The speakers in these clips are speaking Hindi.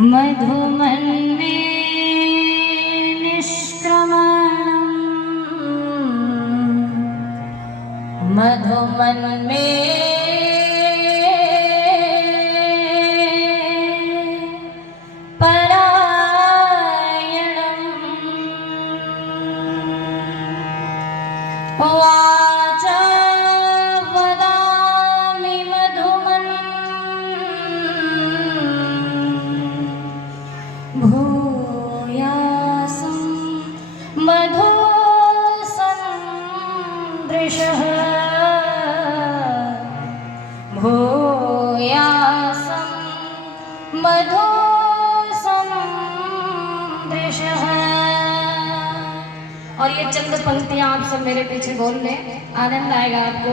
मधुमन् मे निष्क्रमणम् मधुमन् मे परायणम् वाचा वदामि मधुमन् भूयासं मधुसन्दृशः भूयासं मधुसन्दृशः। और ये चंद पंक्तियां आप सब मेरे पीछे बोल लें, आनंद आएगा आपको।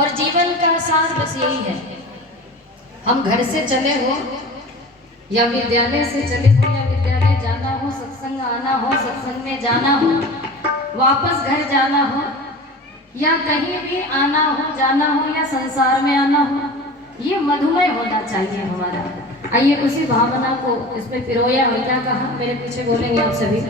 और जीवन का सार बस यही है, हम घर से चले हो या विद्यालय से चले हो या विद्यालय जाना हो, सत्संग आना हो, सत्संग में जाना हो, वापस घर जाना हो, या कहीं भी आना हो जाना हो, या संसार में आना हो, ये मधुमय होना चाहिए हमारा। आइए उसी भावना को इसमें पिरोया और क्या कहा, मेरे पीछे बोलेंगे आप सभी।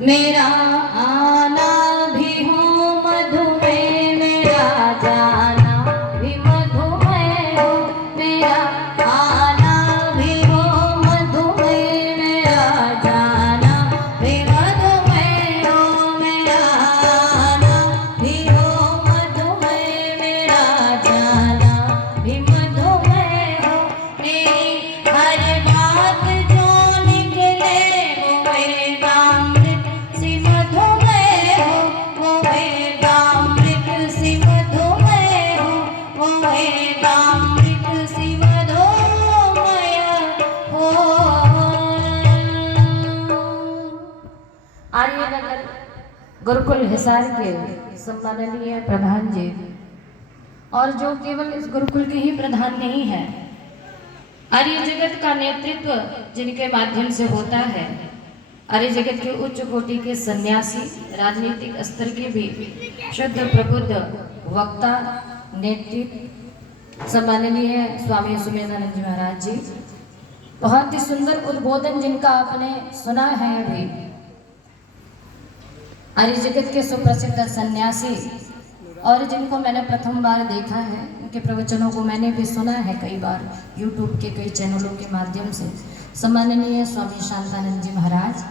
मेरा आना भी हो मधुमय, मेरा जाना भी मधुमय हो, मेरा आना भी हो मधुमय, मेरा जाना भी मधुमय हो, मेरा आना भी हो मधुमय, मेरा जाना भी मधुमय हो। मेरी हर बात जो निकले वो वेदामृत सी मधुमय हो, वो वेदामृत सी मधुमय हो, वो वेदामृत सी मधुमय हो। आर्यनगर गुरुकुल हिसार के सम्माननीय प्रधान जी, और जो केवल इस गुरुकुल के ही प्रधान नहीं है, आर्य जगत का नेतृत्व जिनके माध्यम से होता है, आर्य जगत के उच्च कोटि के सन्यासी, राजनीतिक स्तर के भी शुद्ध प्रबुद्ध वक्ता, नेतृत्व सम्माननीय स्वामी सुमेधानंद जी महाराज जी। बहुत ही सुंदर उद्बोधन जिनका आपने सुना है अभी। आर्य जगत के सुप्रसिद्ध सन्यासी, और जिनको मैंने प्रथम बार देखा है, उनके प्रवचनों को मैंने भी सुना है कई बार यूट्यूब के कई चैनलों के माध्यम से। सम्माननीय स्वामी शांतानंद जी महाराज।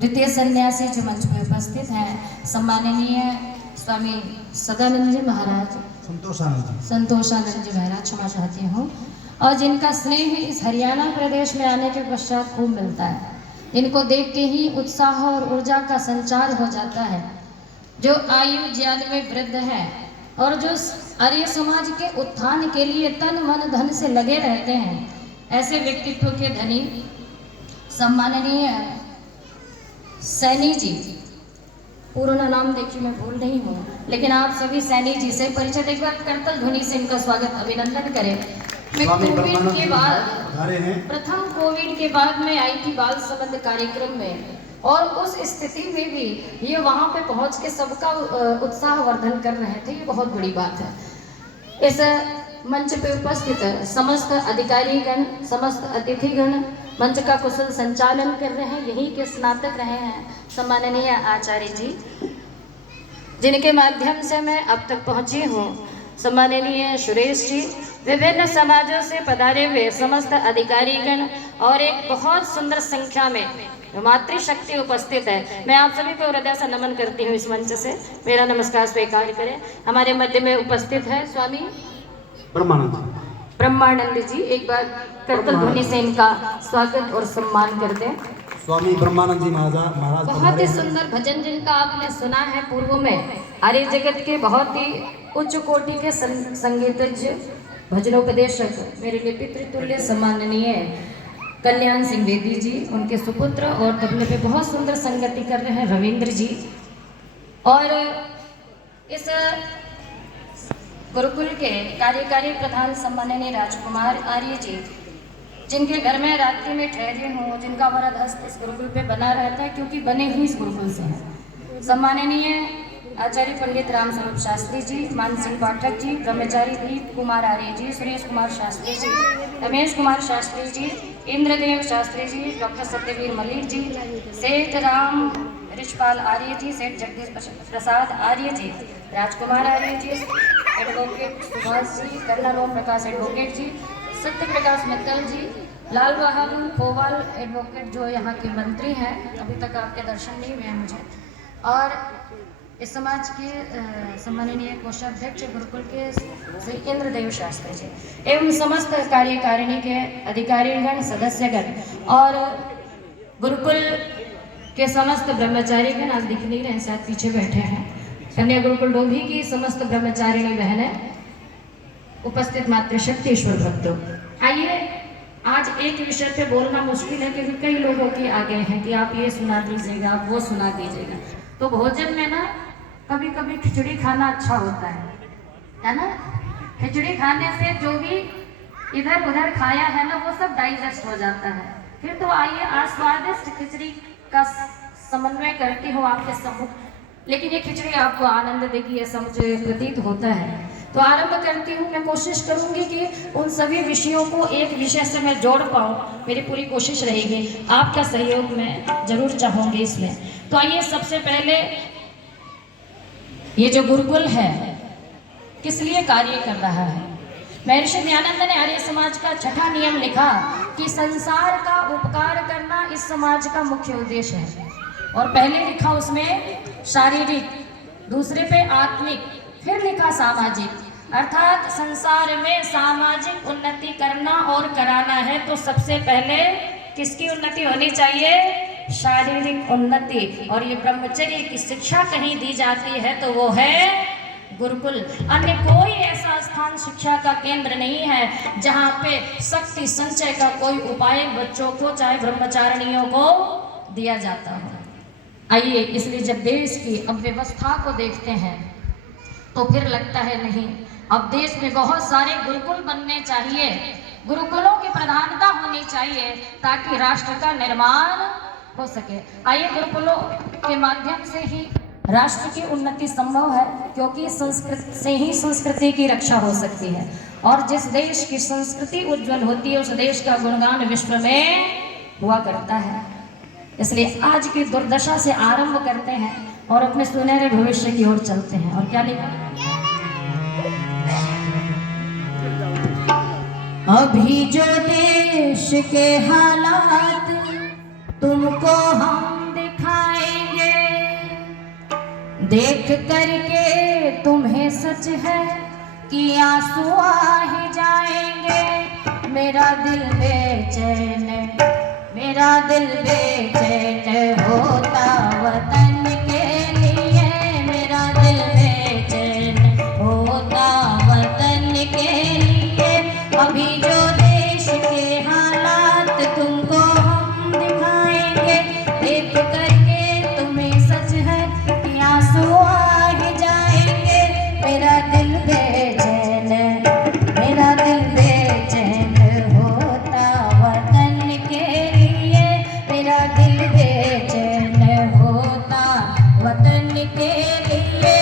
द्वितीय सन्यासी जो मंच पर उपस्थित हैं, सम्माननीय स्वामी सदानंद जी महाराज, संतोषानंद जी महाराज, क्षमा चाहती हूँ। और जिनका स्नेह इस हरियाणा प्रदेश में आने के पश्चात खूब मिलता है, इनको देख के ही उत्साह और ऊर्जा का संचार हो जाता है। जो आयु ज्ञान में वृद्ध है और जो आर्य समाज के उत्थान के लिए तन मन धन से लगे रहते हैं, ऐसे व्यक्तित्व के धनी सम्माननीय सैनी जी, पूर्ण नाम देखिए मैं भूल नहीं हूँ, लेकिन आप सभी सैनी जी से परिचय, एक बार करतल ध्वनि से इनका स्वागत अभिनंदन करें। मैं कोविड के बाद, प्रथम कोविड के बाद मैं आई थी बाल संबंध कार्यक्रम में, और उस स्थिति में भी ये वहाँ पे पहुँच के सबका उत्साह वर्धन कर रहे थे, ये बहुत बड़ी बात है। इस मंच पे उपस्थित समस्त अधिकारीगण, समस्त अतिथिगण मंच का कुशल संचालन कर रहे हैं, यहीं के स्नातक रहे हैं सम्माननीय आचार्य जी, जिनके माध्यम से मैं अब तक पहुँची हूँ। सम्माननीय सुरेश जी, विभिन्न समाजों से पधारे हुए समस्त अधिकारीगण, और एक बहुत सुंदर संख्या में मातृशक्ति उपस्थित है। मैं आप सभी को हृदय से नमन करती हूँ। इस मंच से मेरा नमस्कार स्वीकार करें। हमारे मध्य में उपस्थित है स्वामी ब्रह्मानंद जी, एक बार करतल ध्वनि से इनका स्वागत और सम्मान कर दें। स्वामी ब्रह्मानंद जी महाराज बहुत ही सुंदर भजन जिनका आपने सुना है पूर्व में, आर्य जगत के बहुत ही उच्च कोटि के संगीतज्ञ, भजनोपदेशक, मेरे लिए पितृतुल्य सम्माननीय कल्याण सिंह बेदी जी, उनके सुपुत्र, और तबले पे बहुत सुंदर संगति कर रहे हैं रविंद्र जी। और इस गुरुकुल के कार्यकारी प्रधान सम्माननीय राजकुमार आर्य जी, जिनके घर में रात्रि में ठहरे हूँ, जिनका वरद हस्त इस गुरुकुल पे बना रहता है, क्योंकि बने ही इस गुरुकुल से हैं। सम्माननीय आचार्य पंडित राम स्वरूप शास्त्री जी, मान सिंह पाठक जी, ब्रह्मचारी दीप कुमार आर्य जी, सुरेश कुमार शास्त्री जी, रमेश कुमार शास्त्री जी, इंद्रदेव शास्त्री जी, डॉक्टर सत्यवीर मलिक जी, सेठ राम रिछपाल आर्य जी, सेठ जगदीश प्रसाद आर्य जी, राजकुमार आर्य जी, advocate Subhash ji, colonel Om Prakash advocate जी, सत्य प्रकाश मित्तल जी, लाल बहादुर खोवाल एडवोकेट जो यहाँ के मंत्री हैं, अभी तक आपके दर्शन नहीं हुए हैं मुझे, और इस समाज के सम्माननीय कोषाध्यक्ष गुरुकुल के श्री इंद्रदेव शास्त्री जी एवं समस्त कार्यकारिणी के अधिकारीगण, सदस्यगण और गुरुकुल के समस्त ब्रह्मचारीगण, आज दिख नहीं रहे, शायद पीछे बैठे हैं, कन्या गुरुकुल डोभी की समस्त ब्रह्मचारिणी बहनें, उपस्थित मातृशक्ति ईश्वर भक्तों, आइए आज एक विषय पे बोलना मुश्किल है क्योंकि कई लोगों के आगे हैं कि आप ये सुना दीजिएगा, आप वो सुना दीजिएगा। तो भोजन में ना कभी कभी खिचड़ी खाना अच्छा होता है ना। खिचड़ी खाने से जो भी इधर उधर खाया है ना वो सब डाइजेस्ट हो जाता है। फिर तो आइए आज स्वादिष्ट खिचड़ी का समन्वय करती हूँ आपके सम्मुख, लेकिन ये खिचड़ी आपको आनंद देगी ऐसा मुझे प्रतीत होता है। तो आरंभ करती हूँ, मैं कोशिश करूंगी कि उन सभी विषयों को एक विषय से मैं जोड़ पाऊँ, मेरी पूरी कोशिश रहेगी, आपका सहयोग मैं जरूर चाहूंगी इसमें। तो आइए सबसे पहले ये जो गुरुकुल है किस लिए कार्य कर रहा है। महर्षि दयानंद ने आर्य समाज का छठा नियम लिखा कि संसार का उपकार करना इस समाज का मुख्य उद्देश्य है, और पहले लिखा उसमें शारीरिक, दूसरे पे आत्मिक, फिर लिखा सामाजिक, अर्थात संसार में सामाजिक उन्नति करना और कराना है तो सबसे पहले किसकी उन्नति होनी चाहिए? शारीरिक उन्नति। और ये ब्रह्मचर्य की शिक्षा कहीं दी जाती है तो वो है गुरुकुल। अन्य कोई ऐसा स्थान शिक्षा का केंद्र नहीं है जहाँ पे शक्ति संचय का कोई उपाय बच्चों को, चाहे ब्रह्मचारिणियों को दिया जाता हो। आइए, इसलिए जब देश की अब व्यवस्था को देखते हैं तो फिर लगता है नहीं, अब देश में बहुत सारे गुरुकुल बनने चाहिए, गुरुकुलों की प्रधानता होनी चाहिए ताकि राष्ट्र का निर्माण हो सके। आइए, गुरुकुलों के माध्यम से ही राष्ट्र की उन्नति संभव है, क्योंकि संस्कृति से ही संस्कृति की रक्षा हो सकती है, और जिस देश की संस्कृति उज्जवल होती है उस देश का गुणगान विश्व में हुआ करता है। इसलिए आज की दुर्दशा से आरंभ करते हैं और अपने सुनहरे भविष्य की ओर चलते हैं। और क्या लिखा? अभी जो देश के हालात तुमको हम दिखाएंगे, देख करके तुम्हें सच है कि आंसू आ ही जाएंगे। मेरा दिल बेचैन, मेरा दिल बेचैन होता वतन के लिए, मेरा दिल बेचैन होता वतन के लिए। अभी जो देश के हालात तुमको हम दिखाएंगे, देख करके तुम्हें सच है कि आंसू आ ही जाएंगे। मेरा दिल बेचैन, मेरा दिल बेचैन होता वतन के लिए, मेरा दिल बेचैन होता वतन के लिए।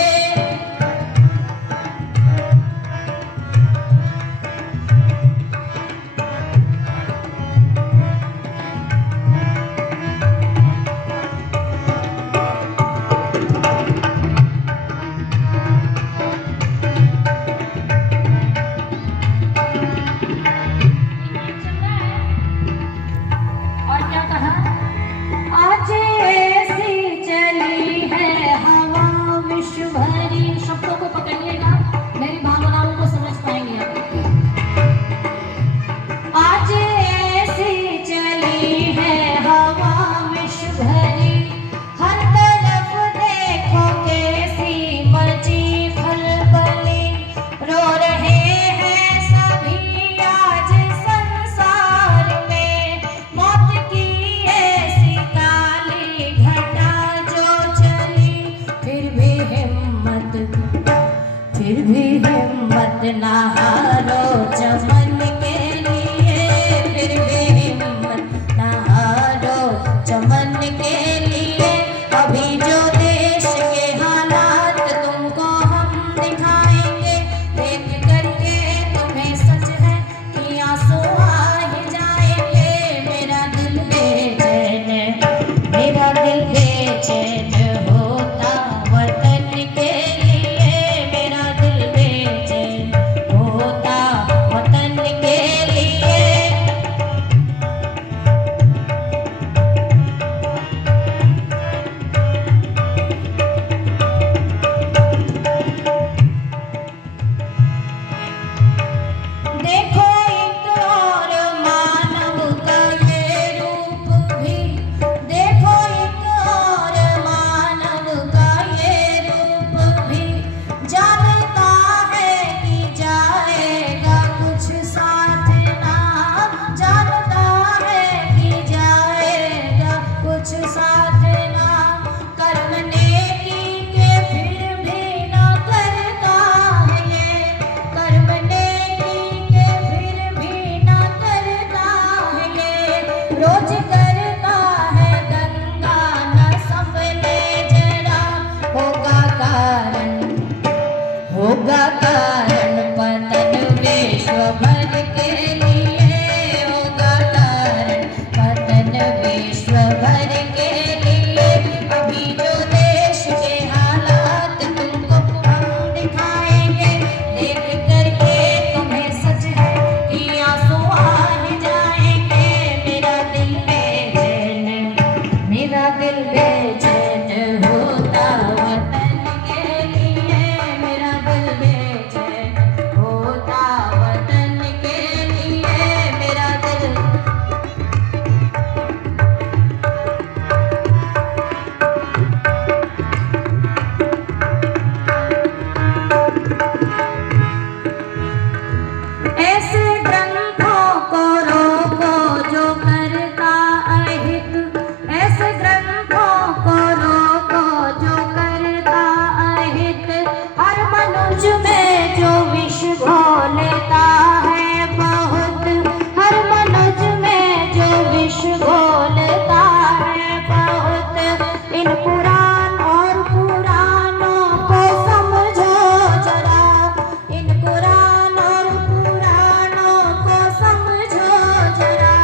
ना हारो चमन के लिए, फिर भी हिम्मत ना हारो चमन के लिए। अभी जो देश के हालात तुमको हम दिखाएंगे, देख करके तुम्हें सच है कि आंसू आ ही जाएंगे। रोज करता है दंगा न संभले जरा, होगा कारण पतन विश्व भर के लिए, होगा कारण पतन विश्व भर के लिए। अभी जो देश के हालात तुमको हम दिखाएंगे, देख करके तुम्हें सच है कि आंसू आ जाएंगे। मेरा दिल बेचैन होता वतन के लिए, मेरा दिल बेचैन होता वतन के लिए, मेरा दिल। ऐसे ग्रंथों को रोको जो करता अहित, ऐसे ग्रंथों को रोको जो करता अहित। हर मनुष्य में जो विष घोलता है बहुत, हर मनुष्य में जो विष घोलता है बहुत। इन पुराण और पुराणों को समझो जरा, इन पुराण और पुराणों को समझो जरा।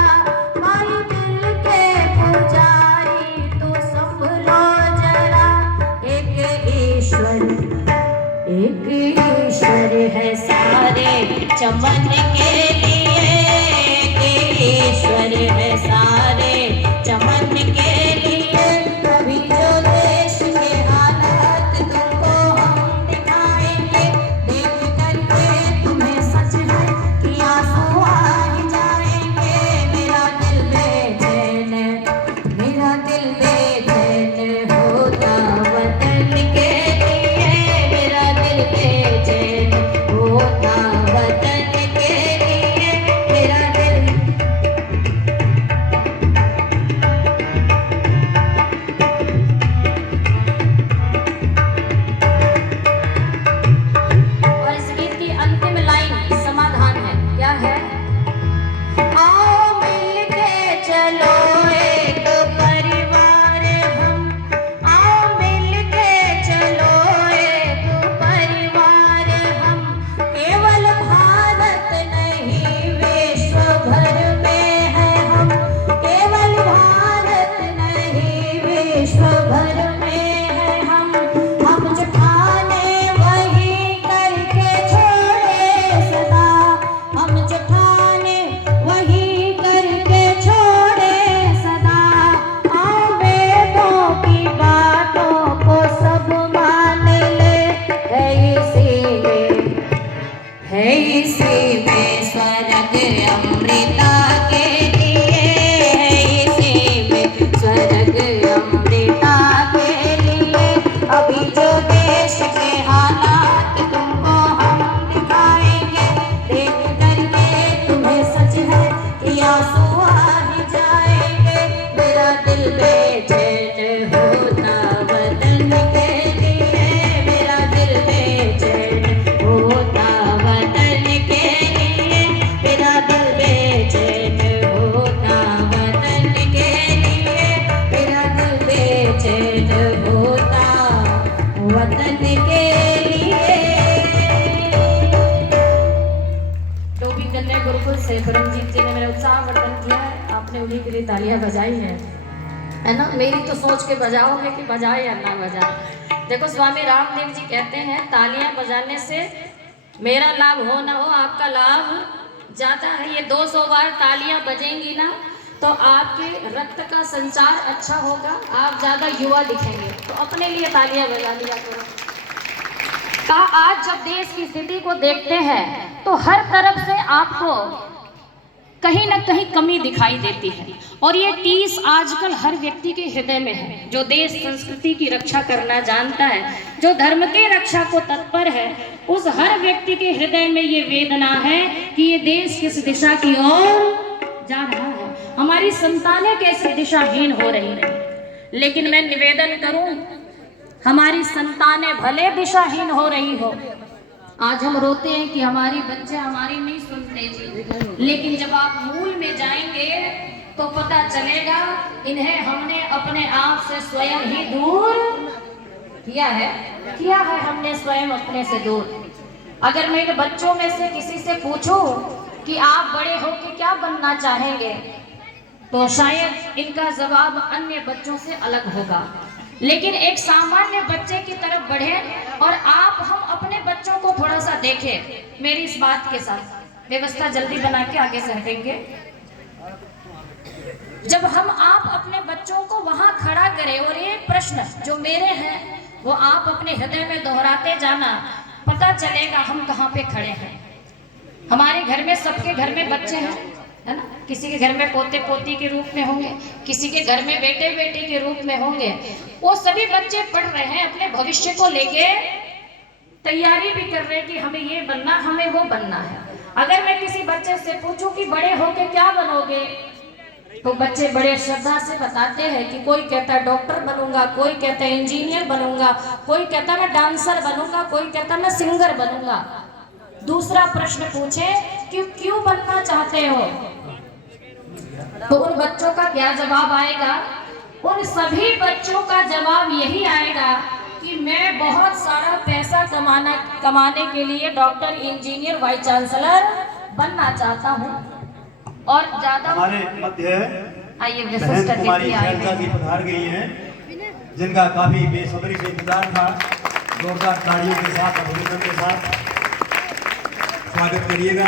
माई दिल के पुजारी तू संभलो जरा। एक ईश्वर है सारे चमन के लिए, एक ईश्वर है सारे चमन के लिए। अभी जो देश के हालात तुमको हम दिखाएंगे, देख करके तुम्हें सच है कि आंसू आ जाएंगे। मेरा दिल बेचैन होता वतन के लिए, मेरा दिल बेचैन होता वतन के लिए, मेरा दिल। और इस गीत की अंतिम लाइन समाधान है, क्या है? आओ मिलके चलो एक परिवार हम, आओ मिलके चलो एक परिवार हम। केवल भारत नहीं विश्व भर में है हम, केवल भारत नहीं विश्व भर में है हम। हम जो ठाने वही करके छोड़े सदा, हम जो ठाने वही करके छोड़े सदा। आओ वेदों की बातों को सब मान ले, है इसी में स्वर्ग अमृता के लिए, है इसी में स्वर्ग अमृता के लिए। अभी जो देश के हालात तुमको हम दिखाएंगे, देख करके तुम्हें सच है कि आंसू आ जाएंगे। मेरा दिल बेचैन होता वतन के लिए, मेरा दिल बेचैन होता वतन के लिए, मेरा दिल बेचैन होता वतन के लिए, मेरा दिल बेचैन होता वतन के लिए। डोभी कन्या गुरुकुल से परमजीत जी ने मेरा उत्साह वर्धन किया है, आपने उन्हीं के लिए तालियां बजाई है ना। मेरी तो सोच के बजाओगे कि बजाए या ना बजाए। देखो स्वामी रामदेव जी कहते हैं तालियां बजाने से मेरा लाभ हो ना हो, आपका लाभ ज़्यादा है। ये 200 बार तालियां बजेंगी ना तो आपके रक्त का संचार अच्छा होगा, आप ज़्यादा युवा दिखेंगे। तो अपने लिए तालियां बजा लिया करो। आज जब देश की स्थिति को देखते हैं तो हर तरफ से आपको कहीं ना कहीं कमी दिखाई देती है, और ये टीस आजकल हर व्यक्ति के हृदय में है। जो देश संस्कृति की रक्षा करना जानता है, जो धर्म के रक्षा को तत्पर है, उस हर व्यक्ति के हृदय में ये वेदना है कि ये देश किस दिशा की ओर जा रहा है, हमारी संतानें कैसे दिशाहीन हो रही हैं। लेकिन मैं निवेदन करूं, हमारी संतानें भले दिशाहीन हो रही हो, आज हम रोते हैं कि हमारी बच्चे हमारी नहीं सुनते, लेकिन जब आप मूल में जाएंगे तो पता चलेगा इन्हें हमने अपने आप से स्वयं ही दूर किया है हमने स्वयं अपने से दूर। अगर मैं इन बच्चों में से किसी से पूछूं कि आप बड़े होकर क्या बनना चाहेंगे, तो शायद इनका जवाब अन्य बच्चों से अलग होगा। लेकिन एक सामान्य बच्चे की तरफ बढ़े और हम अपने बच्चों को थोड़ा सा देखें। मेरी इस बात के साथ व्यवस्था जल्दी बना के आगे से हटेंगे। जब आप अपने बच्चों को वहां खड़ा करें और एक प्रश्न जो मेरे हैं वो आप अपने हृदय में दोहराते जाना, पता चलेगा हम कहाँ पे खड़े हैं। हमारे घर में, सबके घर में बच्चे हैं, है ना। किसी के घर में पोते पोती के रूप में होंगे, किसी के घर में बेटे बेटी के रूप में होंगे। वो सभी बच्चे पढ़ रहे हैं, अपने भविष्य को लेके तैयारी भी कर रहे हैं कि हमें ये बनना, हमें वो बनना है। अगर मैं किसी बच्चे से पूछूं कि बड़े होके क्या बनोगे, तो बच्चे बड़े श्रद्धा से बताते हैं कि कोई कहता है डॉक्टर बनूंगा, कोई कहता है इंजीनियर बनूंगा, कोई कहता है मैं डांसर बनूंगा, कोई कहता है मैं सिंगर बनूंगा। दूसरा प्रश्न पूछे कि क्यों बनना चाहते हो, तो उन बच्चों का क्या जवाब आएगा? उन सभी बच्चों का जवाब यही आएगा कि मैं बहुत सारा पैसा कमाने के लिए डॉक्टर, इंजीनियर, वाइस चांसलर बनना चाहता हूँ। और ज्यादा हमारे मध्य आइए बहन कुमारी शैलजा जी पधार गई हैं, जिनका काफी बेसब्री से इंतजार था। जोरदार तालियों के साथ, अभिनंदन के साथ स्वागत करिएगा।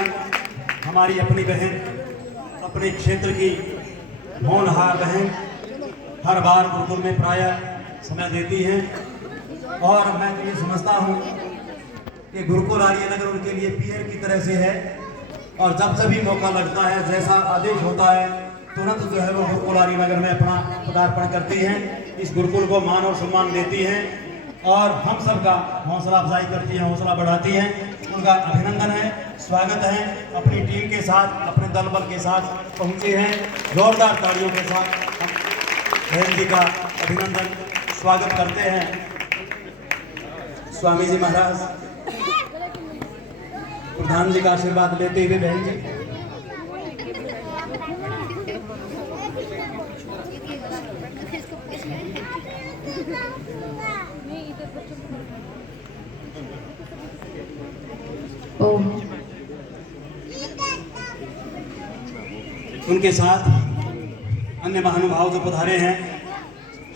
हमारी अपनी बहन, अपने क्षेत्र की होनहार बहन, हर बार गुरुकुल में प्रायः समय देती हैं और मैं तो ये समझता हूँ कि गुरुकुल आर्यनगर उनके लिए पीर की तरह से है। और जब भी मौका लगता है, जैसा आदेश होता है, तुरंत जो है वो गुरुकुल आर्यनगर में अपना पदार्पण करती हैं, इस गुरुकुल को मान और सम्मान देती हैं और हम सब का हौसला अफजाई करती हैं, हौसला बढ़ाती हैं। उनका अभिनंदन है, स्वागत है। अपनी टीम के साथ, अपने दल बल के साथ पहुंचे हैं। जोरदार तालियों के साथ बहन जी का अभिनंदन, स्वागत करते हैं। स्वामी जी महाराज प्रधान जी का आशीर्वाद लेते हुए बहन जी। उनके साथ अन्य महानुभाव जो पधारे हैं,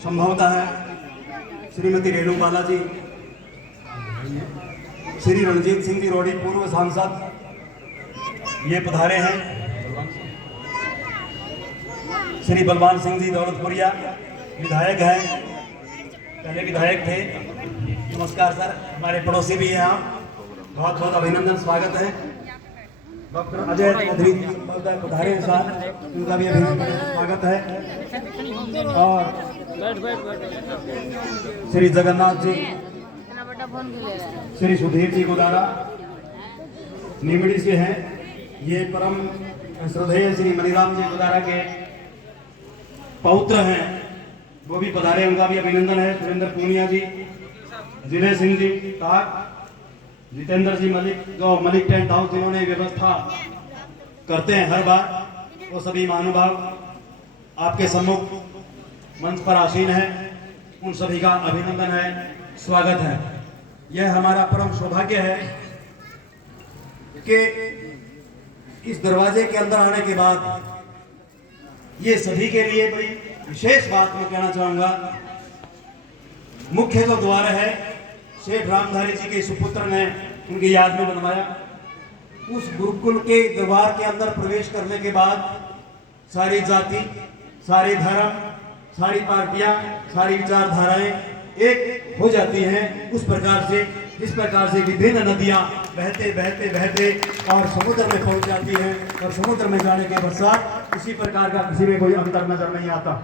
संभवतः श्रीमती रेणु बाला जी, श्री रणजीत सिंह जी रोडी पूर्व सांसद, ये पधारे हैं। श्री बलवान सिंह जी दौलतपुरिया विधायक हैं, पहले विधायक थे। नमस्कार सर, हमारे पड़ोसी भी हैं आप, बहुत बहुत अभिनंदन, स्वागत है। डॉक्टर अजय चौधरी पधारे हैं साहब, उनका भी अभिनंदन, स्वागत है। और श्री जगन्नाथ जी, श्री सुधीर जी गोदारा निमड़ी से हैं, ये परम श्रद्धेय श्री मनीराम जी गोदारा के पौत्र हैं, वो भी पधारे, उनका भी अभिनंदन है। सुरेंद्र पूनिया जी, जिले सिंह जी ताक, जितेंद्र जी मलिक, जो मलिक टेंट हाउस जिन्होंने व्यवस्था करते हैं हर बार, वो सभी महानुभाव आपके सम्मुख मंच पर आसीन है, उन सभी का अभिनंदन है, स्वागत है। यह हमारा परम सौभाग्य है कि इस दरवाजे के अंदर आने के बाद ये सभी के लिए बड़ी विशेष बात मैं कहना चाहूंगा। मुख्य जो द्वार है सेठ रामधारी जी के सुपुत्र ने उनकी याद में बनवाया। उस गुरुकुल के द्वार के अंदर प्रवेश करने के बाद सारी जाति, सारे धर्म, सारी पार्टियां, सारी विचारधाराएं एक हो जाती हैं। उस प्रकार से, जिस प्रकार से विभिन्न नदियां बहते बहते बहते और समुद्र में पहुंच जाती हैं, और समुद्र में जाने के पश्चात किसी प्रकार का किसी में कोई अंतर नजर नहीं आता।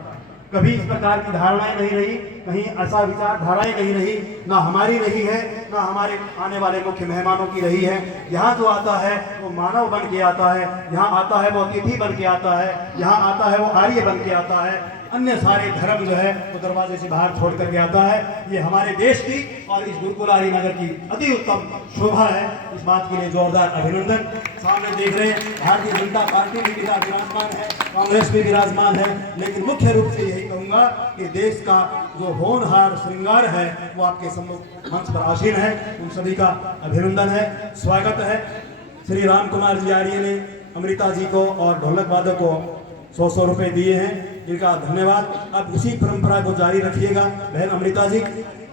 कभी इस प्रकार की धारणाएं नहीं रही, कहीं ऐसा विचारधाराएं नहीं रही, ना हमारी रही है, ना हमारे आने वाले मुख्य मेहमानों की रही है। यहाँ जो आता है वो मानव बन के आता है, यहाँ आता है वो अतिथि बन के आता है, यहाँ आता है वो आर्य बन के आता है, अन्य सारे धर्म जो है वो दरवाजे से बाहर छोड़ करके आता है। ये हमारे देश की और इस गुरुकुलारी नगर की अति उत्तम शोभा है। इस बात के लिए जोरदार अभिनंदन। सामने देख रहे हैं भारतीय जनता पार्टी भी विराजमान है, कांग्रेस भी विराजमान है, लेकिन मुख्य रूप से यही कहूँगा कि देश का जो होनहार श्रृंगार है वो आपके सम्मुख मंच पर आसीन है। उन सभी का अभिनंदन है, स्वागत है। श्री राम कुमार जी आर्य ने अमृता जी को और ढोलक वादक को 100 रुपए दिए हैं, इनका धन्यवाद। अब उसी परंपरा को जारी रखिएगा। बहन अमृता जी,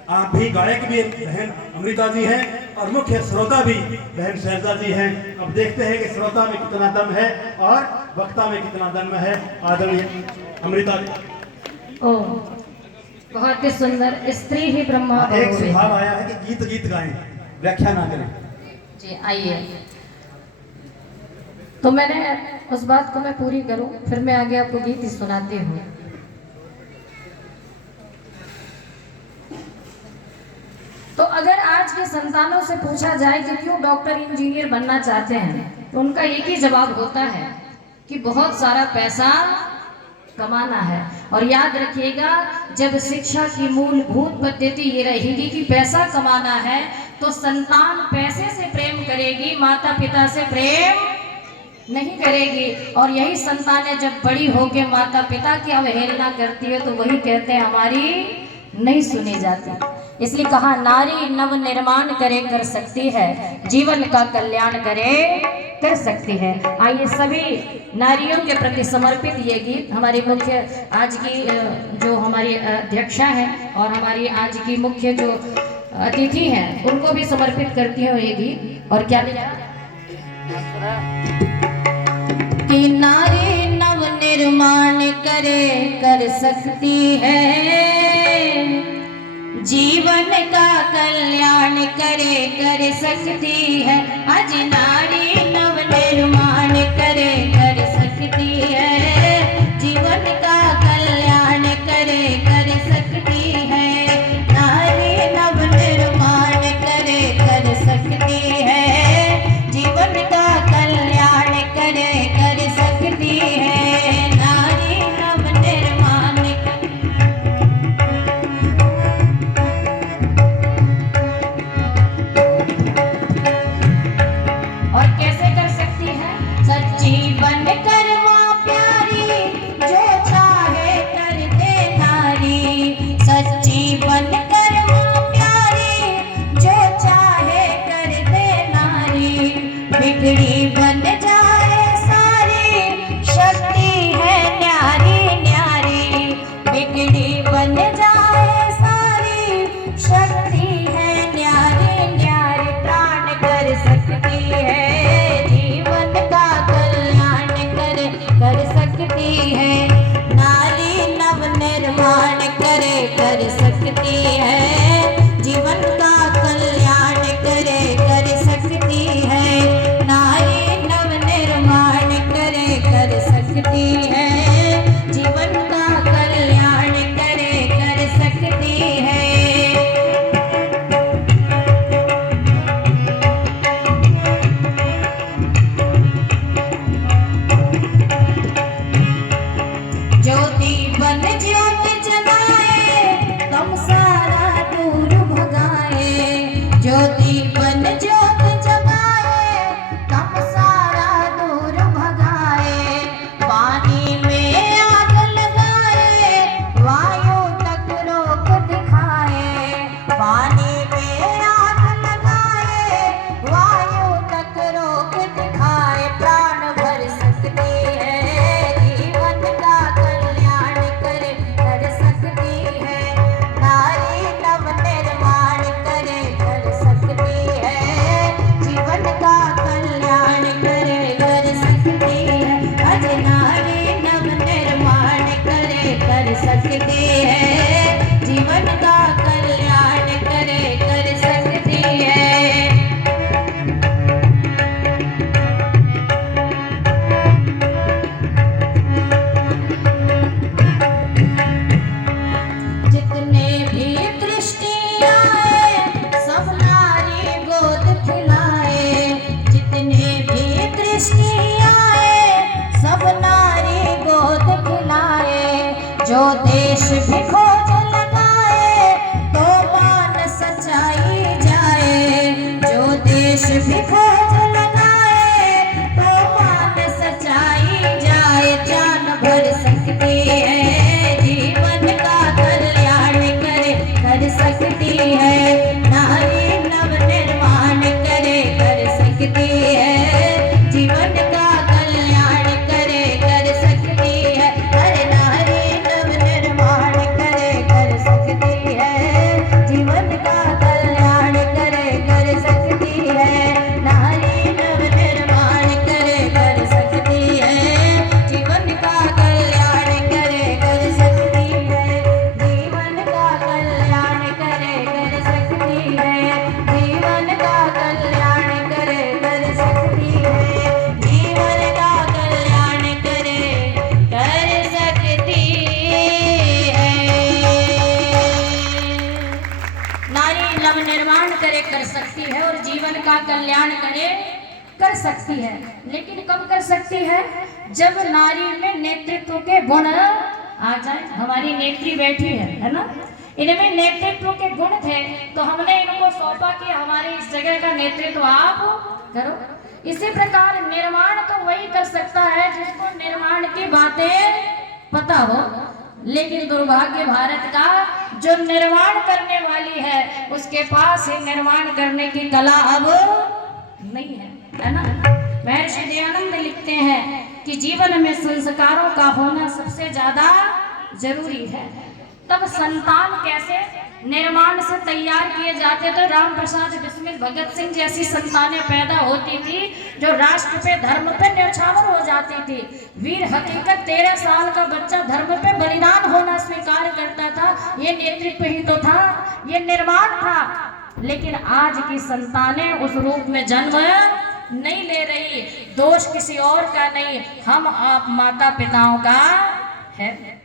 आप भी गायक भी बहन अमृता जी हैं और मुख्य श्रोता भी बहन शैलजा जी हैं। अब देखते हैं कि श्रोता में कितना दम है और वक्ता में कितना दम है। आदरणीय अमृता जी। ओ, बहुत ही सुंदर। स्त्री ही ब्रह्मा एक सुझाव आया है कि गीत गाएं, व्याख्या ना करें। जी आइए, तो मैंने उस बात को मैं पूरी करूं, फिर मैं आगे आपको गीत ही सुनाती हूँ। तो अगर आज के संतानों से पूछा जाए कि क्यों डॉक्टर इंजीनियर बनना चाहते हैं, तो उनका एक ही जवाब होता है कि बहुत सारा पैसा कमाना है। और याद रखिएगा, जब शिक्षा की मूलभूत पद्धति ये रहेगी कि पैसा कमाना है, तो संतान पैसे से प्रेम करेगी, माता पिता से प्रेम नहीं करेगी। और यही संतानें जब बड़ी होकर माता पिता की अवहेलना करती है तो वही कहते हैं हमारी नहीं सुनी जाती। इसलिए कहा नारी नव निर्माण करे कर सकती है, जीवन का कल्याण करे कर सकती है। आइए सभी नारियों के प्रति समर्पित ये गीत हमारी मुख्य आज की जो हमारी अध्यक्षा है और हमारी आज की मुख्य जो अतिथि हैं उनको भी समर्पित करती हूँ ये गीत। और क्या लिखा कि नारी नव निर्माण करे कर सकती है, जीवन का कल्याण करे कर सकती है। आज नारी नव निर्माण करे कर सकती है, जीवन का कल्याण करे कर सकती है। नारी नव निर्माण करे कर सकती है, जीवन का कल्याण करे कर सकती है। नारी नव निर्माण और कैसे कर सकती है? सच्ची बन कर मां प्यारी, जो चाहे कर दे नारी। सच्ची बन कर मां प्यारी, जो चाहे कर दे नारी। बिगड़ी बन जाए सारी, शक्ति है न्यारी न्यारी। बिगड़ी बन जाए सारी, शक्ति है न्यारी न्यारी। प्राण कर सकती है, जीवन का कल्याण कर सकती है। नारी नव निर्माण करे कर सकती है, जीवन का कल्याण करे कर सकती है। नारी नव निर्माण करे कर सकती है, जीवन का कल्याण करे कर सकती है। ज्योति बन ज्योत जगाए, तम सारा दूर भगाए। ज्योति बन ज्योत जगाए, तम सारा दूर भगाए। पानी में आग लगाए, वायु तक रोक दिखाए। पानी में आग लगाए, वायु तक रोक दिखाए। प्राण भर सकती है, जीवन का कल्याण करे कर सकती है। नारी नव निर्माण करे कर सकती है, जीवन का कल्याण करे कर सकती है। आज नारी नव निर्माण करे कर सकती है, जीवन का कल्याण करे कर सकती है। जितने भी दृष्टि आए, सब नारी जो देश भी खोज लगाए तो मान सच्चाई जाए, जो देश भी खोज लगाए तो मान सच्चाई जाए। जान भर सकती है जीवन का कल्याण करे, कर सकती है नारी नव निर्माण करे, कर सकती है जीवन का कल्याण करे, कर सकती है हर नारी नव निर्माण करे, कर सकती है जीवन का कल्याण करे, कर सकती है नारी नव निर्माण करे, कर सकती है जीवन का कल्याण करे, कर सकती है जीवन का कल्याण करे, कर सकती है जीवन का कल्याण करे, कर सकती है जीवन का कल्याण करे, कर सकती है। नारी नव निर्माण करे, कर सकती है और जीवन का कल्याण करे, कर सकती है। लेकिन कब कर सकती है? जब नारी में नेतृत्व के गुण आ जाए। हमारी नेत्री बैठी है ना, इनमें नेतृत्व के गुण थे तो हमने इनको सौंपा कि हमारे इस जगह का नेतृत्व आप करो। इसी प्रकार निर्माण तो वही कर सकता है जिसको निर्माण की बातें पता हो, लेकिन दुर्भाग्य भारत का जो निर्माण करने वाली है उसके पास ही निर्माण करने की कला अब नहीं है ना। महर्षि दयानंद लिखते हैं कि जीवन में संस्कारों का होना सबसे ज्यादा जरूरी है। तब संतान कैसे निर्माण से तैयार किए जाते थे? राम प्रसाद बिस्मिल, भगत सिंह जैसी संतानें पैदा होती थी जो राष्ट्र पे धर्म पे न्यौछावर हो जाती थी। वीर हकीकत 13 साल का बच्चा धर्म पे बलिदान होना स्वीकार करता था। ये नेतृत्व ही तो था, ये निर्माण था। लेकिन आज की संतानें उस रूप में जन्म नहीं ले रही। दोष किसी और का नहीं, हम आप माता पिताओं का है।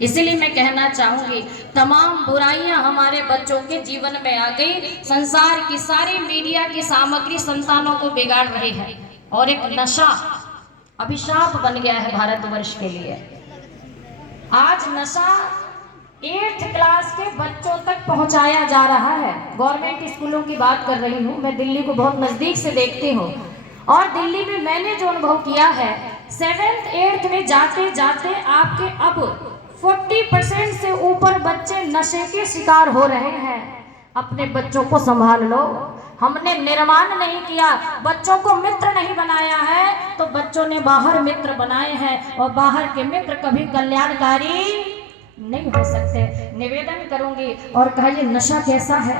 इसलिए मैं कहना चाहूंगी तमाम बुराइयां हमारे बच्चों के जीवन में आ गई। संसार की सारी मीडिया की सामग्री संतानों को बिगाड़ रही है और एक नशा अभिशाप बन गया है भारतवर्ष के लिए। आज नशा 8th क्लास के बच्चों तक पहुंचाया जा रहा है। गवर्नमेंट स्कूलों की बात कर रही हूँ, मैं दिल्ली को बहुत नजदीक से देखती हूँ और दिल्ली में मैंने जो अनुभव किया है 7th 8th में जाते जाते आपके अब 40% से ऊपर बच्चे नशे के शिकार हो रहे हैं। अपने बच्चों को संभाल लो। हमने निर्माण नहीं किया, बच्चों को मित्र नहीं बनाया है तो बच्चों ने बाहर मित्र बनाए हैं और बाहर के मित्र कभी कल्याणकारी नहीं हो सकते। निवेदन करूंगी और कहा ये नशा कैसा है?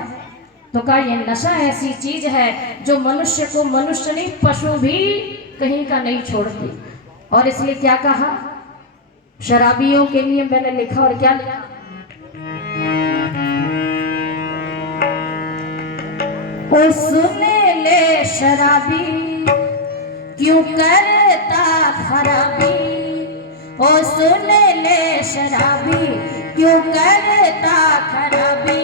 तो कहा ये नशा ऐसी चीज है जो मनुष्य को मनुष्य नहीं पशु भी कहीं का नहीं छोड़ती। और इसलिए क्या कहा? शराबियों के लिए मैंने लिखा और क्या लिखा? ओ सुने ले शराबी क्यों करता खराबी, ओ सुने ले शराबी क्यों करता खराबी।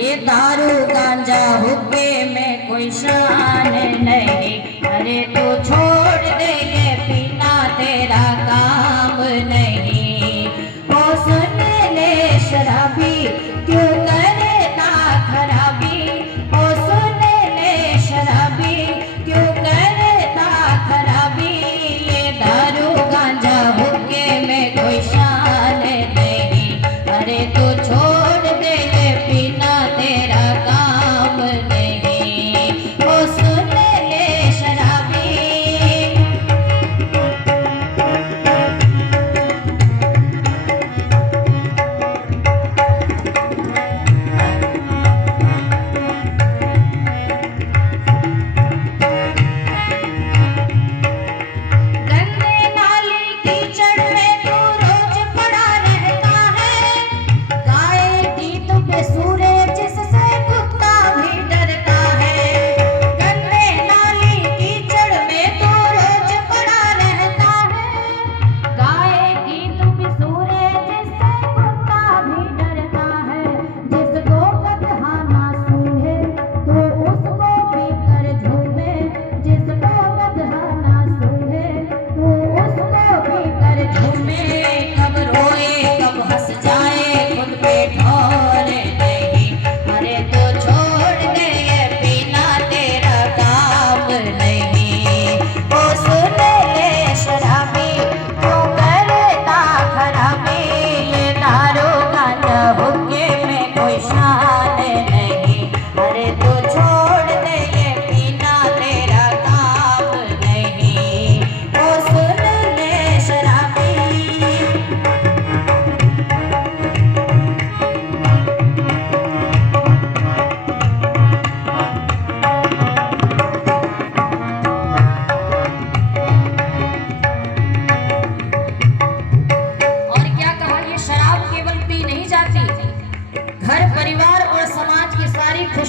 ये दारू गांजा हुक्के में कोई शान नहीं, अरे तू छोड़ दे ये पीना तेरा काम नहीं। ओ सुन ले शराबी क्यों करता खराबी, ओ सुन ले शराबी क्यों करता खराबी। ये दारू गांजा हुक्के में कोई शान नहीं, अरे तू छोड़ दे ये पीना तेरा काम नहीं। ओ सुन ले शराबी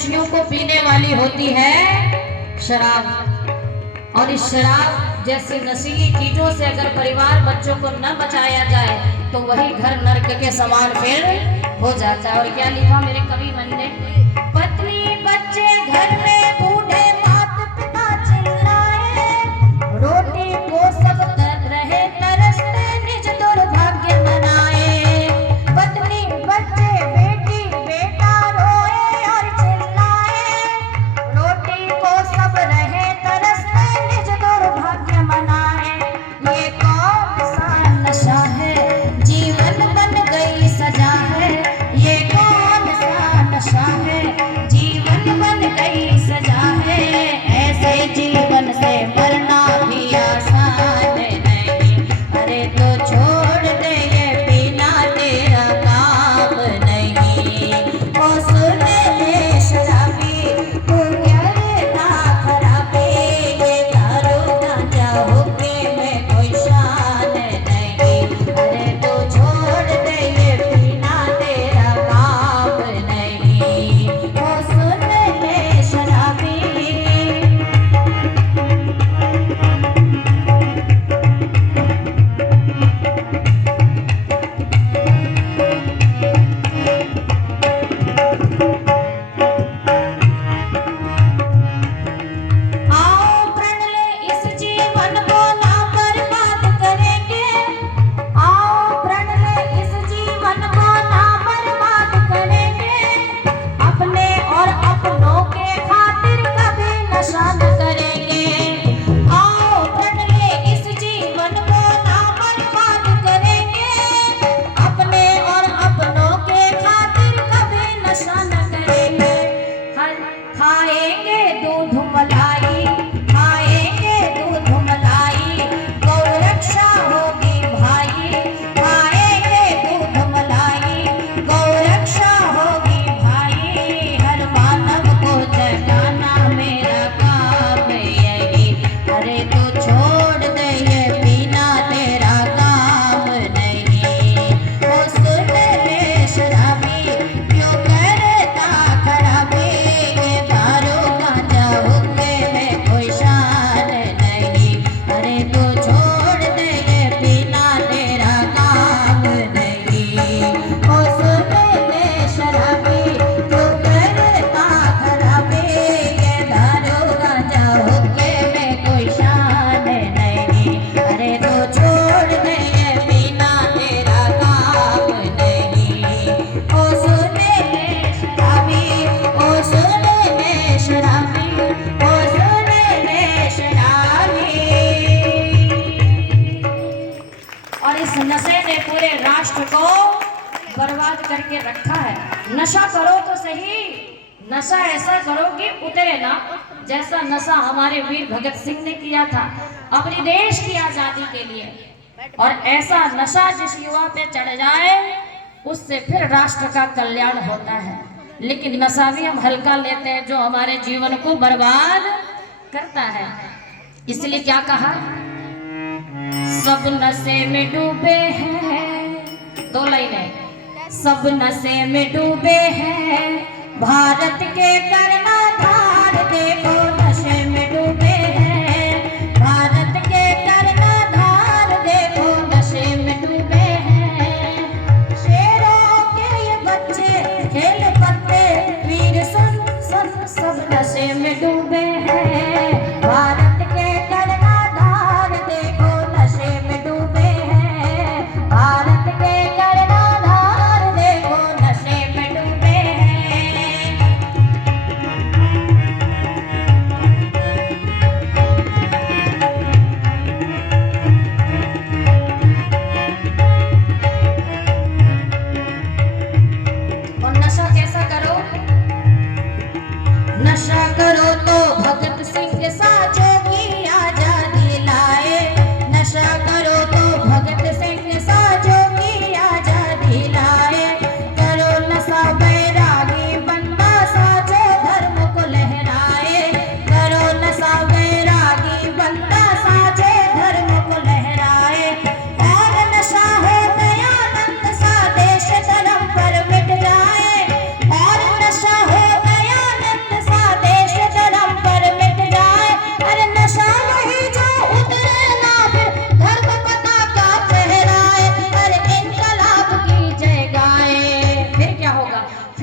खुशियों को पीने वाली होती है शराब। और इस शराब जैसी नशीली चीजों से अगर परिवार बच्चों को न बचाया जाए तो वही घर नर्क के समान फिर हो जाता है। और क्या लिखा मेरे कवि मन ने, पत्नी बच्चे घर में बूढ़े माता पिता चिल्लाए, रोटी को सब कर रहे तरसते निज दुर्भाग्य मनाए। पत्नी बच्चे बेटी बेटा रोए और चिल्लाए, रोटी को सब रहे तरसते निज दुर्भाग्य मनाए। ये कौन सा नशा है, जीवन बन गई सजा है। ये कौन सा नशा है, जीवन बन गई सजा है। ऐसे जीवन से मरना भी आसान नहीं, अरे तो छोड़ दे ये पीना तेरा काम नहीं। ओ सुन ले शराबी तू करता खराबी, ये दारू गांजा हुक्के में कोई शान नहीं। अरे तो छोड़ दे ये पीना तेरा काम नहीं। ओ सुन ले शराबी। आओ प्रण ले इस जीवन को ना बर्बाद करेंगे, आओ प्रण ले इस जीवन को ना बर्बाद करेंगे। अपने और अपनों के खातिर कभी नशा न करेंगे। आओ प्रण ले इस जीवन को ना बर्बाद करेंगे, अपने और अपनों के खातिर कभी नशा न करेंगे। खाएंगे दूध मलाई, खाएंगे दूध मलाई, गौ रक्षा होगी भाई। खाएंगे दूध मलाई, गौ रक्षा होगी भाई। हर मानव को जगाना मेरा काम यही, अरे तो छोड़ दे ये पीना तेरा काम नहीं। ओ सुन ले शराबी क्यों करता खराबी, ये दारू गांजा हुक्के में कोई शान नहीं। अरे तो छोड़ दे ये पीना तेरा काम नहीं। ओ सुन ले शराबी क्यों करता खराबी, ये दारू गांजा हुक्के में कोई शान नहीं। अरे तो छोड़ दे ये पीना तेरा काम नहीं। ओ सुन ले शराबी, ओ सुन ले शराबी, ओ सुन ले शराबी। और इस नशे ने पूरे राष्ट्र को बर्बाद करके रखा है। नशा करो तो सही, नशा ऐसा करो कि उतरे ना, जैसा नशा हमारे वीर भगत सिंह ने किया था अपने देश की आजादी के लिए। और ऐसा नशा जिस युवा पे चढ़ जाए उससे फिर राष्ट्र का कल्याण होता है। लेकिन नशा भी हम हल्का लेते हैं जो हमारे जीवन को बर्बाद करता है। इसलिए क्या कहा, सब नशे में डूबे हैं, दो लाइनें, सब नशे में डूबे हैं, भारत के कर्णधार देखो नशे में डूबे हैं। भारत के कर्णधार देखो नशे में डूबे हैं। शेरों के ये बच्चे खेल पत्ते वीर सुन सुन सब नशे में डूबे हैं। भारत के कर्णधार देखो नशे में डूबे हैं। भारत के कर्णधार देखो नशे में डूबे हैं।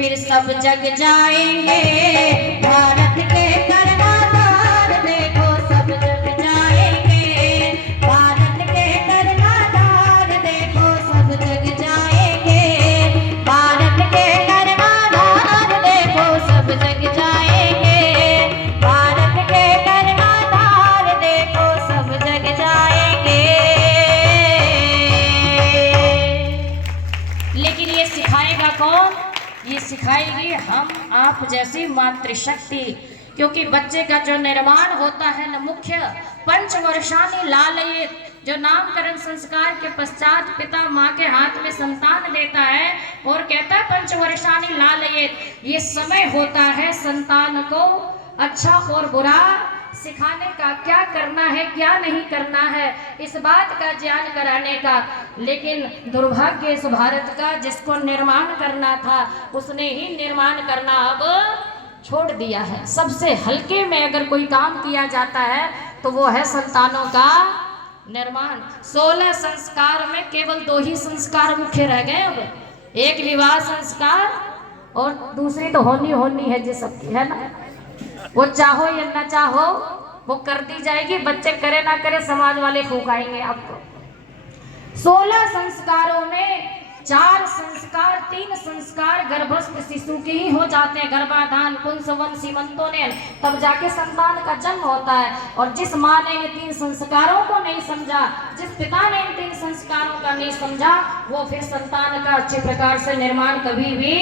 फिर सब जग जाएंगे। भारत के कर्णधार देखो सब जग जाएंगे। भारत के कर्णधार देखो सब जग जाएंगे। भारत के कर्णधार देखो सब जग जाएंगे। भारत के कर्णधार देखो सब जग जाएंगे। लेकिन ये सिखाएगा कौन? ये सिखाएगी हम आप जैसी मातृशक्ति। क्योंकि बच्चे का जो निर्माण होता है न मुख्य पंचवर्षानी लालयित, जो नामकरण संस्कार के पश्चात पिता माँ के हाथ में संतान देता है और कहता है पंचवर्षानी लालयित, ये समय होता है संतान को अच्छा और बुरा सिखाने का, क्या करना है क्या नहीं करना है, इस बात का ज्ञान कराने का। लेकिन दुर्भाग्य इस भारत का, जिसको निर्माण करना था उसने ही निर्माण करना अब छोड़ दिया है। सबसे हल्के में अगर कोई काम किया जाता है तो वो है संतानों का निर्माण। 16 संस्कार में केवल 2 ही संस्कार मुख्य रह गए अब, एक विवाह संस्कार और दूसरी तो होनी है जी सबकी, है ना। वो चाहो या ना चाहो वो कर दी जाएगी, बच्चे करे ना करे समाज वाले फूकाएंगे आपको। 16 संस्कारों में 4 संस्कार 3 संस्कार गर्भस्थ शिशु के ही हो जाते हैं, गर्भाधान पुंसवन सीमंतोनेन, तब जाके संतान का जन्म होता है। और जिस माँ ने इन 3 संस्कारों को नहीं समझा, जिस पिता ने इन 3 संस्कारों का नहीं समझा, वो फिर संतान का अच्छे प्रकार से निर्माण कभी भी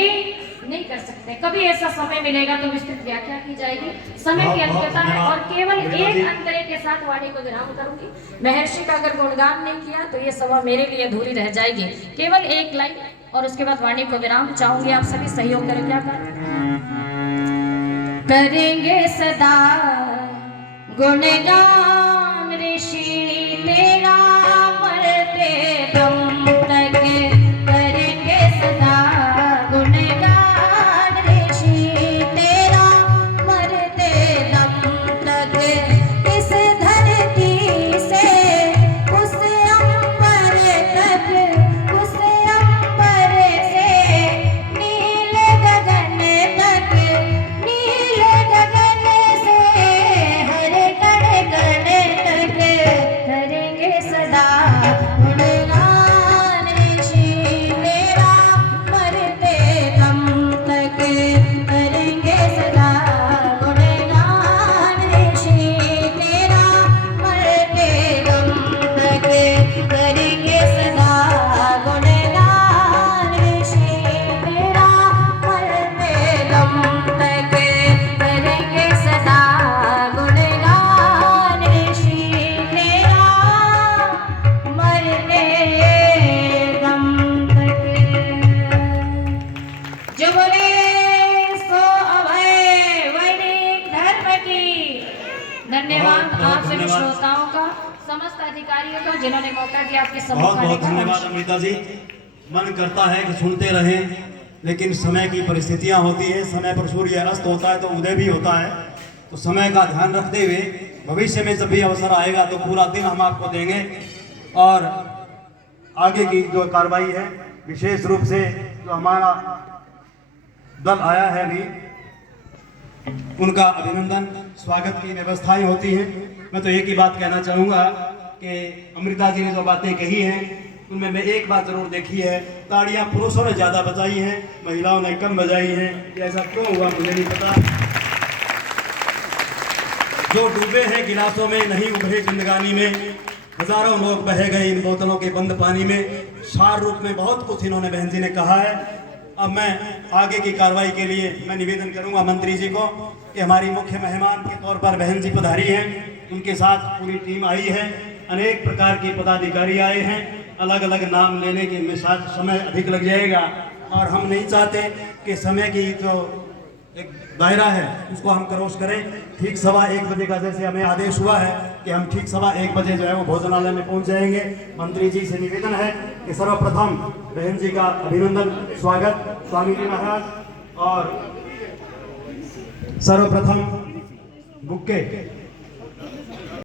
नहीं कर सकते। कभी ऐसा समय मिलेगा तो विस्तृत व्याख्या की जाएगी। समय की अल्पता है और केवल एक अंतरे के साथ वाणी को विराम करूंगी। महर्षि का अगर गुणगान नहीं किया तो ये सभा मेरे लिए अधूरी रह जाएगी। केवल एक लाइन और उसके बाद वाणी को विराम चाहूंगी। आप सभी सहयोग करें। क्या करेंगे सदा गुणगान ऋषि तेरा मरते दम तक, करेंगे सदा श्रोताओं का, समस्त अधिकारियों का जिन्होंने मौका दिया आपके सम्मुख आने का। बहुत धन्यवाद अमृता जी। मन करता है कि सुनते रहें, लेकिन समय की परिस्थितियां होती है। समय पर सूर्य अस्त होता है तो उदय भी होता है, तो समय का ध्यान रखते हुए भविष्य में जब भी अवसर आएगा तो पूरा दिन हम आपको देंगे। और आगे की जो कार्रवाई है, विशेष रूप से जो हमारा दल आया है अभी, उनका अभिनंदन, स्वागत की व्यवस्थाएं होती हैं। मैं तो एक ही बात कहना चाहूँगा कि अमृता जी ने जो बातें कही हैं उनमें मैं एक बात जरूर देखी है, ताड़ियां पुरुषों ने ज़्यादा बजाई हैं, महिलाओं ने कम बजाई हैं। ऐसा क्यों हुआ मुझे नहीं पता। जो डूबे हैं गिलासों में नहीं उभरे जिंदगानी में, हजारों लोग बहे गए इन बोतलों के बंद पानी में। सार रूप में बहुत कुछ इन्होंने बहन जी ने कहा है। अब मैं आगे की कार्रवाई के लिए मैं निवेदन करूंगा मंत्री जी को कि हमारी मुख्य मेहमान के तौर पर बहन जी पधारी हैं, उनके साथ पूरी टीम आई है, अनेक प्रकार के पदाधिकारी आए हैं। अलग अलग नाम लेने के में साथ समय अधिक लग जाएगा और हम नहीं चाहते कि समय की जो एक दायरा है उसको हम क्रॉस करें। ठीक 1:15 बजे का जैसे हमें आदेश हुआ है कि हम ठीक 1:15 बजे जो है वो भोजनालय में पहुंच जाएंगे। मंत्री जी से निवेदन है कि सर्वप्रथम बहन जी का अभिनंदन, स्वागत स्वामी जी महाराज, और सर्वप्रथम बुक्के